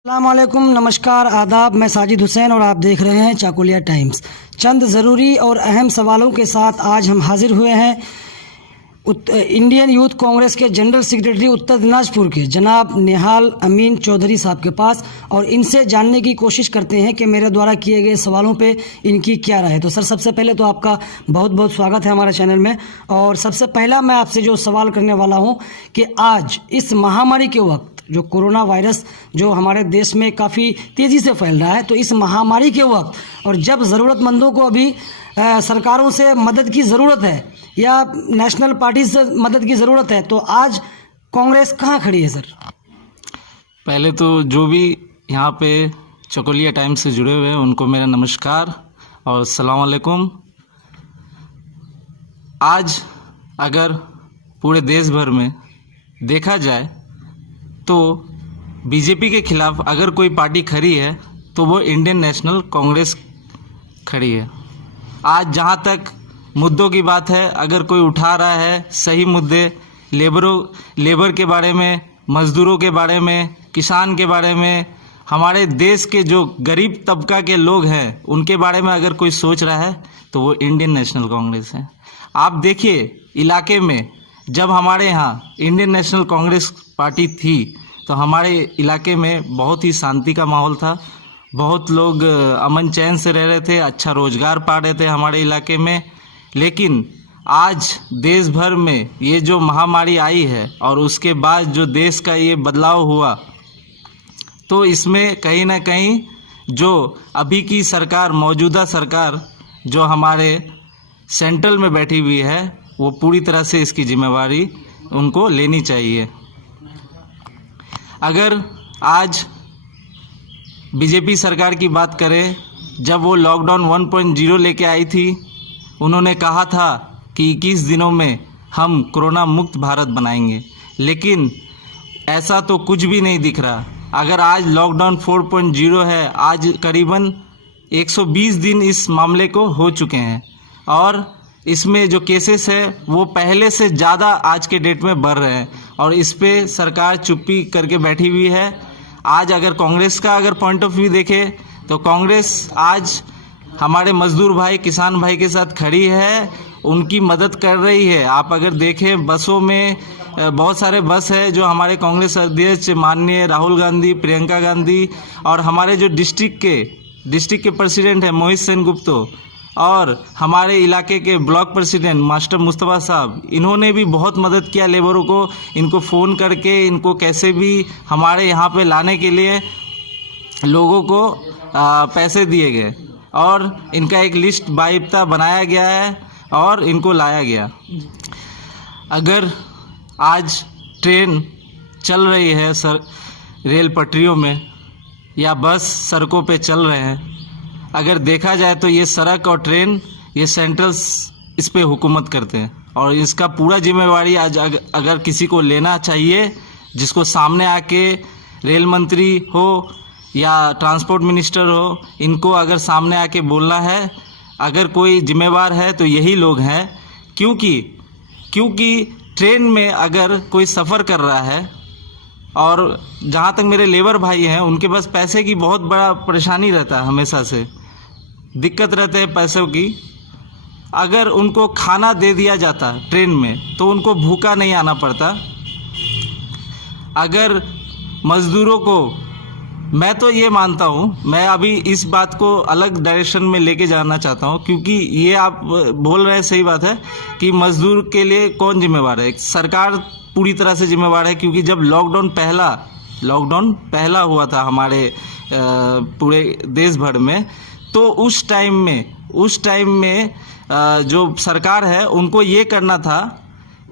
अस्सलामुअलैकुम, नमस्कार, आदाब। मैं साजिद हुसैन और आप देख रहे हैं चाकुलिया टाइम्स। चंद ज़रूरी और अहम सवालों के साथ आज हम हाजिर हुए हैं इंडियन यूथ कांग्रेस के जनरल सेक्रेटरी उत्तर दिनाजपुर के जनाब निहाल अमीन चौधरी साहब के पास, और इनसे जानने की कोशिश करते हैं कि मेरे द्वारा किए गए सवालों पे इनकी क्या राय है। तो सर, सबसे पहले तो आपका बहुत बहुत स्वागत है हमारे चैनल में। और सबसे पहला मैं आपसे जो सवाल करने वाला हूं कि आज इस महामारी के वक्त जो कोरोना वायरस जो हमारे देश में काफ़ी तेज़ी से फैल रहा है, तो इस महामारी के वक्त और जब ज़रूरतमंदों को अभी सरकारों से मदद की ज़रूरत है या नेशनल पार्टी से मदद की ज़रूरत है, तो आज कांग्रेस कहाँ खड़ी है सर? पहले तो जो भी यहाँ पे चकोलिया टाइम्स से जुड़े हुए हैं उनको मेरा नमस्कार और अस्सलाम वालेकुम। आज अगर पूरे देश भर में देखा जाए तो बीजेपी के खिलाफ अगर कोई पार्टी खड़ी है तो वो इंडियन नेशनल कांग्रेस खड़ी है। आज जहाँ तक मुद्दों की बात है, अगर कोई उठा रहा है सही मुद्दे, लेबर के बारे में, मज़दूरों के बारे में, किसान के बारे में, हमारे देश के जो गरीब तबका के लोग हैं उनके बारे में अगर कोई सोच रहा है तो वो इंडियन नेशनल कांग्रेस है। आप देखिए, इलाके में जब हमारे यहाँ इंडियन नेशनल कांग्रेस पार्टी थी तो हमारे इलाके में बहुत ही शांति का माहौल था, बहुत लोग अमन चैन से रह रहे थे, अच्छा रोजगार पा रहे थे हमारे इलाके में। लेकिन आज देश भर में ये जो महामारी आई है और उसके बाद जो देश का ये बदलाव हुआ, तो इसमें कहीं ना कहीं जो अभी की सरकार, मौजूदा सरकार जो हमारे सेंट्रल में बैठी हुई है, वो पूरी तरह से इसकी जिम्मेवारी उनको लेनी चाहिए। अगर आज बीजेपी सरकार की बात करें, जब वो लॉकडाउन 1.0 लेके आई थी, उन्होंने कहा था कि 21 दिनों में हम कोरोना मुक्त भारत बनाएंगे, लेकिन ऐसा तो कुछ भी नहीं दिख रहा। अगर आज लॉकडाउन 4.0 है, आज करीबन 120 दिन इस मामले को हो चुके हैं और इसमें जो केसेस है वो पहले से ज़्यादा आज के डेट में बढ़ रहे हैं और इस पे सरकार चुप्पी करके बैठी हुई है। आज अगर कांग्रेस का अगर पॉइंट ऑफ व्यू देखे तो कांग्रेस आज हमारे मजदूर भाई, किसान भाई के साथ खड़ी है, उनकी मदद कर रही है। आप अगर देखें, बसों में बहुत सारे बस है जो हमारे कांग्रेस अध्यक्ष माननीय राहुल गांधी, प्रियंका गांधी और हमारे जो डिस्ट्रिक्ट के प्रेसिडेंट है मोहित सेन गुप्तो और हमारे इलाके के ब्लॉक प्रेसिडेंट मास्टर मुस्तफ़ा साहब, इन्होंने भी बहुत मदद किया लेबरों को। इनको फ़ोन करके इनको कैसे भी हमारे यहाँ पे लाने के लिए लोगों को पैसे दिए गए और इनका एक लिस्ट बाकायदा बनाया गया है और इनको लाया गया। अगर आज ट्रेन चल रही है रेल पटरियों में या बस सड़कों पे चल रहे हैं, अगर देखा जाए तो ये सड़क और ट्रेन, ये सेंट्रल इस पे हुकूमत करते हैं और इसका पूरा जिम्मेवारी आज अगर किसी को लेना चाहिए, जिसको सामने आके रेल मंत्री हो या ट्रांसपोर्ट मिनिस्टर हो, इनको अगर सामने आके बोलना है, अगर कोई जिम्मेवार है तो यही लोग हैं। क्योंकि ट्रेन में अगर कोई सफ़र कर रहा है और जहाँ तक मेरे लेबर भाई हैं, उनके पास पैसे की बहुत बड़ा परेशानी रहता है, हमेशा से दिक्कत रहते हैं पैसों की। अगर उनको खाना दे दिया जाता ट्रेन में तो उनको भूखा नहीं आना पड़ता। अगर मज़दूरों को, मैं तो ये मानता हूँ, मैं अभी इस बात को अलग डायरेक्शन में लेके जाना चाहता हूँ, क्योंकि ये आप बोल रहे हैं, सही बात है कि मज़दूर के लिए कौन जिम्मेवार है? सरकार पूरी तरह से जिम्मेवार है, क्योंकि जब लॉकडाउन पहला हुआ था हमारे पूरे देश भर में, तो उस टाइम में जो सरकार है उनको ये करना था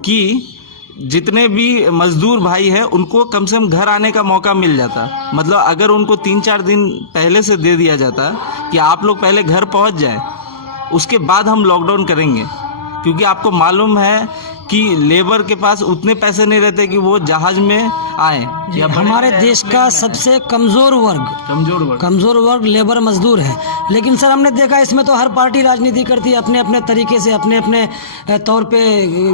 कि जितने भी मज़दूर भाई हैं उनको कम से कम घर आने का मौका मिल जाता। मतलब अगर उनको 3-4 दिन पहले से दे दिया जाता कि आप लोग पहले घर पहुंच जाएं, उसके बाद हम लॉकडाउन करेंगे, क्योंकि आपको मालूम है कि लेबर के पास उतने पैसे नहीं रहते कि वो जहाज में आए। हमारे देश का सबसे कमज़ोर वर्ग लेबर मजदूर है। लेकिन सर, हमने देखा इसमें तो हर पार्टी राजनीति करती है अपने अपने तरीके से, अपने अपने तौर पे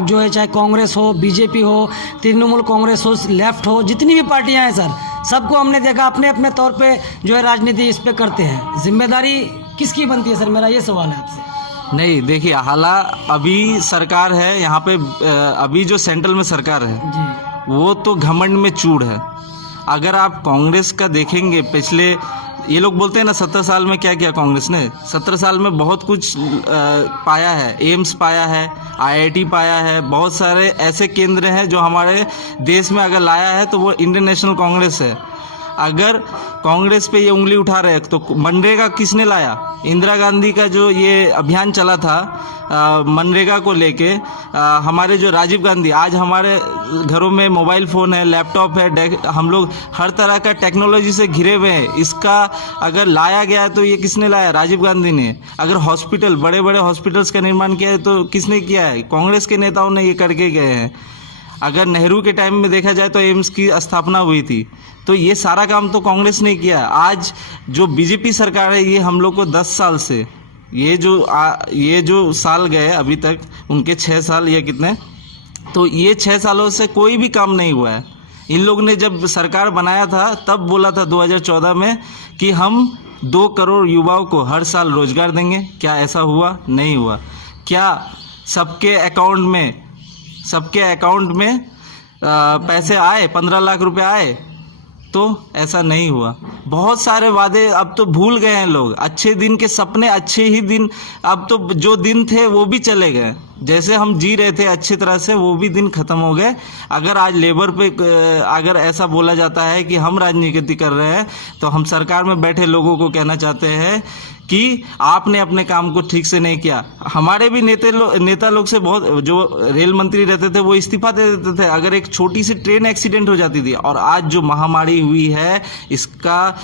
जो है, चाहे कांग्रेस हो, बीजेपी हो, तृणमूल कांग्रेस हो, लेफ्ट हो, जितनी भी पार्टियां हैं सर, सबको हमने देखा अपने अपने तौर पे जो है राजनीति इस पे करते हैं, जिम्मेदारी किसकी बनती है सर, मेरा ये सवाल है आपसे। नहीं देखिए, अभी सरकार है यहाँ पे, अभी जो सेंट्रल में सरकार है जी वो तो घमंड में चूड़ है। अगर आप कांग्रेस का देखेंगे, पिछले ये लोग बोलते हैं ना 17 साल में क्या किया कांग्रेस ने, 17 साल में बहुत कुछ पाया है। एम्स पाया है, IIT पाया है, बहुत सारे ऐसे केंद्र हैं जो हमारे देश में अगर लाया है तो वो इंडियन नेशनल कांग्रेस है। अगर कांग्रेस पे ये उंगली उठा रहे तो मनरेगा किसने लाया? इंदिरा गांधी का जो ये अभियान चला था मनरेगा को लेके, हमारे जो राजीव गांधी, आज हमारे घरों में मोबाइल फ़ोन है, लैपटॉप है, हम लोग हर तरह का टेक्नोलॉजी से घिरे हुए हैं। इसका अगर लाया गया है तो ये किसने लाया? राजीव गांधी ने। अगर हॉस्पिटल, बड़े बड़े हॉस्पिटल्स का निर्माण किया है तो किसने किया है? कांग्रेस के नेताओं ने ये करके गए हैं। अगर नेहरू के टाइम में देखा जाए तो एम्स की स्थापना हुई थी, तो ये सारा काम तो कांग्रेस ने किया। आज जो बीजेपी सरकार है ये हम लोग को 10 साल से, ये जो साल गए अभी तक, उनके 6 साल या कितने, तो ये 6 सालों से कोई भी काम नहीं हुआ है। इन लोग ने जब सरकार बनाया था तब बोला था 2014 में कि हम 2 करोड़ युवाओं को हर साल रोजगार देंगे। क्या ऐसा हुआ? नहीं हुआ। क्या सबके अकाउंट में पैसे आए, 15 लाख रुपए आए? तो ऐसा नहीं हुआ। बहुत सारे वादे अब तो भूल गए हैं लोग, अच्छे दिन के सपने, अच्छे ही दिन, अब तो जो दिन थे वो भी चले गए। जैसे हम जी रहे थे अच्छी तरह से, वो भी दिन खत्म हो गए। अगर आज लेबर पे अगर ऐसा बोला जाता है कि हम राजनीति कर रहे हैं, तो हम सरकार में बैठे लोगों को कहना चाहते हैं कि आपने अपने काम को ठीक से नहीं किया। हमारे भी नेता लोग से बहुत, जो रेल मंत्री रहते थे वो इस्तीफा दे देते थे अगर एक छोटी सी ट्रेन एक्सीडेंट हो जाती थी। और आज जो महामारी हुई है इसका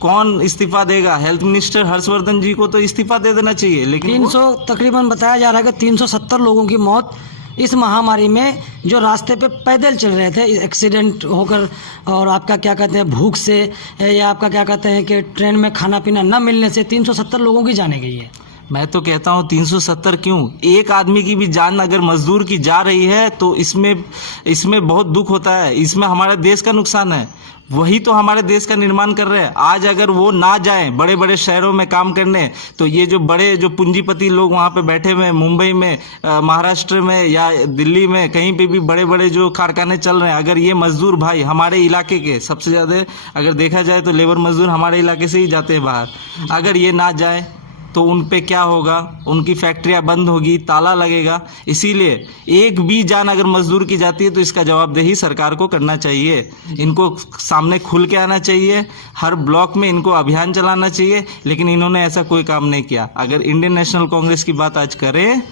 कौन इस्तीफा देगा? हेल्थ मिनिस्टर हर्षवर्धन जी को तो इस्तीफा दे देना चाहिए। लेकिन 300 तकरीबन बताया जा रहा है कि 370 लोगों की मौत इस महामारी में, जो रास्ते पे पैदल चल रहे थे एक्सीडेंट होकर, और आपका क्या कहते हैं भूख से, या आपका क्या कहते हैं कि ट्रेन में खाना पीना न मिलने से 370 लोगों की जाने गई है। मैं तो कहता हूँ 370 क्यों, एक आदमी की भी जान अगर मजदूर की जा रही है तो इसमें बहुत दुख होता है। इसमें हमारे देश का नुकसान है। वही तो हमारे देश का निर्माण कर रहे हैं। आज अगर वो ना जाएं बड़े बड़े शहरों में काम करने, तो ये जो पूंजीपति लोग वहाँ पे बैठे हुए हैं, मुंबई में, महाराष्ट्र में या दिल्ली में, कहीं पे भी बड़े बड़े जो कारखाने चल रहे हैं, अगर ये मजदूर भाई हमारे इलाके के सबसे ज़्यादा अगर देखा जाए तो लेबर मजदूर हमारे इलाके से ही जाते हैं बाहर, अगर ये ना जाए तो उन पे क्या होगा? उनकी फैक्ट्रियां बंद होगी, ताला लगेगा। इसीलिए एक भी जान अगर मजदूर की जाती है तो इसका जवाबदेही सरकार को करना चाहिए। इनको सामने खुल के आना चाहिए, हर ब्लॉक में इनको अभियान चलाना चाहिए। लेकिन इन्होंने ऐसा कोई काम नहीं किया। अगर इंडियन नेशनल कांग्रेस की बात आज करें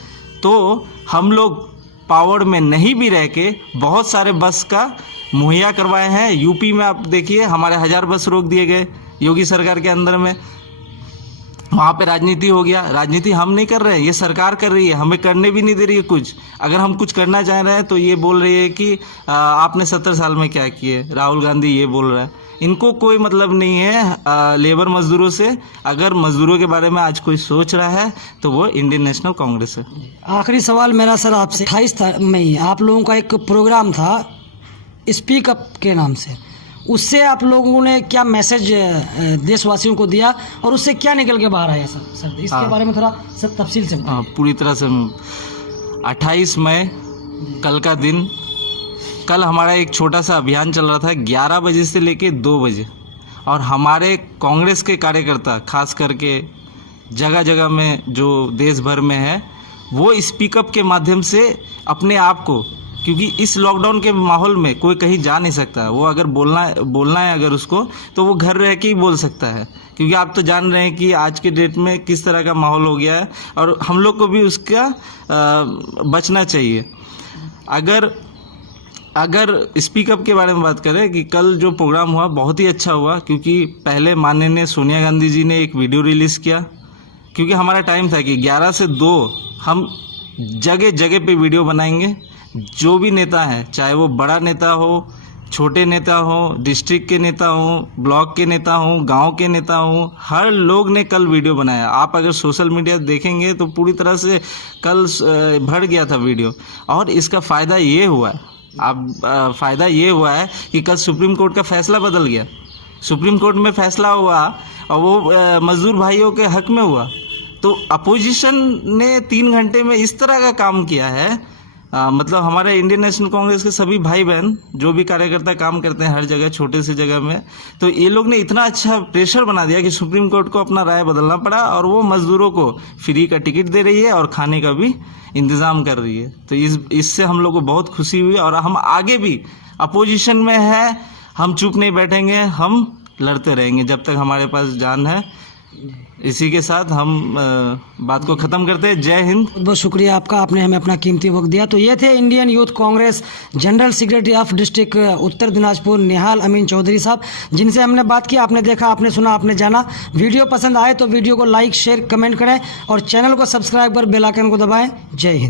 तो हम लोग पावर में नहीं भी रह के बहुत सारे बस का मुहैया करवाए हैं। यूपी में आप देखिए हमारे 1000 बस रोक दिए गए योगी सरकार के अंदर में, वहाँ पे राजनीति हो गया। राजनीति हम नहीं कर रहे हैं, ये सरकार कर रही है, हमें करने भी नहीं दे रही है कुछ। अगर हम कुछ करना चाह रहे हैं तो ये बोल रही है कि आपने 70 साल में क्या किए। राहुल गांधी ये बोल रहा है। इनको कोई मतलब नहीं है लेबर मजदूरों से। अगर मजदूरों के बारे में आज कोई सोच रहा है तो वो इंडियन नेशनल कांग्रेस है। आखिरी सवाल मेरा सर आपसे, 28 मई आप लोगों का एक प्रोग्राम था स्पीक अप के नाम से, उससे आप लोगों ने क्या मैसेज देशवासियों को दिया और उससे क्या निकल के बाहर आया सर इसके बारे में थोड़ा सर तफसील से बताइए। पूरी तरह से 28 मई कल का दिन, कल हमारा एक छोटा सा अभियान चल रहा था 11 बजे से लेके 2 बजे, और हमारे कांग्रेस के कार्यकर्ता खास करके जगह जगह में जो देश भर में है वो स्पीकअप के माध्यम से अपने आप को, क्योंकि इस लॉकडाउन के माहौल में कोई कहीं जा नहीं सकता, वो अगर बोलना है अगर उसको तो वो घर रह के ही बोल सकता है। क्योंकि आप तो जान रहे हैं कि आज के डेट में किस तरह का माहौल हो गया है और हम लोग को भी उसका बचना चाहिए। अगर स्पीकअप के बारे में बात करें कि कल जो प्रोग्राम हुआ बहुत ही अच्छा हुआ, क्योंकि पहले माननीय सोनिया गांधी जी ने एक वीडियो रिलीज़ किया, क्योंकि हमारा टाइम था कि 11 से 2 हम जगह जगह पे वीडियो बनाएंगे। जो भी नेता है, चाहे वो बड़ा नेता हो, छोटे नेता हो, डिस्ट्रिक्ट के नेता हो, ब्लॉक के नेता हो, गांव के नेता हो, हर लोग ने कल वीडियो बनाया। आप अगर सोशल मीडिया देखेंगे तो पूरी तरह से कल भर गया था वीडियो। और इसका फ़ायदा ये हुआ अब फ़ायदा ये हुआ है कि कल सुप्रीम कोर्ट का फैसला बदल गया, सुप्रीम कोर्ट में फैसला हुआ और वो मजदूर भाइयों के हक में हुआ। तो अपोजिशन ने 3 घंटे में इस तरह का काम किया है, मतलब हमारे इंडियन नेशनल कांग्रेस के सभी भाई बहन जो भी कार्यकर्ता काम करते हैं हर जगह, छोटे से जगह में, तो ये लोग ने इतना अच्छा प्रेशर बना दिया कि सुप्रीम कोर्ट को अपना राय बदलना पड़ा और वो मजदूरों को फ्री का टिकट दे रही है और खाने का भी इंतज़ाम कर रही है। तो इससे हम लोग को बहुत खुशी हुई और हम आगे भी अपोजिशन में है, हम चुप नहीं बैठेंगे, हम लड़ते रहेंगे जब तक हमारे पास जान है। इसी के साथ हम बात को ख़त्म करते हैं। जय हिंद। बहुत बहुत शुक्रिया आपका, आपने हमें अपना कीमती वक्त दिया। तो ये थे Indian youth congress general secretary of district Uttar Dinajpur Nihal Amin Chowdhury साहब, जिनसे हमने बात की। आपने देखा, आपने सुना, आपने जाना। वीडियो पसंद आए तो वीडियो को लाइक, शेयर, कमेंट करें और चैनल को सब्सक्राइब कर बेल आइकन को दबाएं। जय हिंद।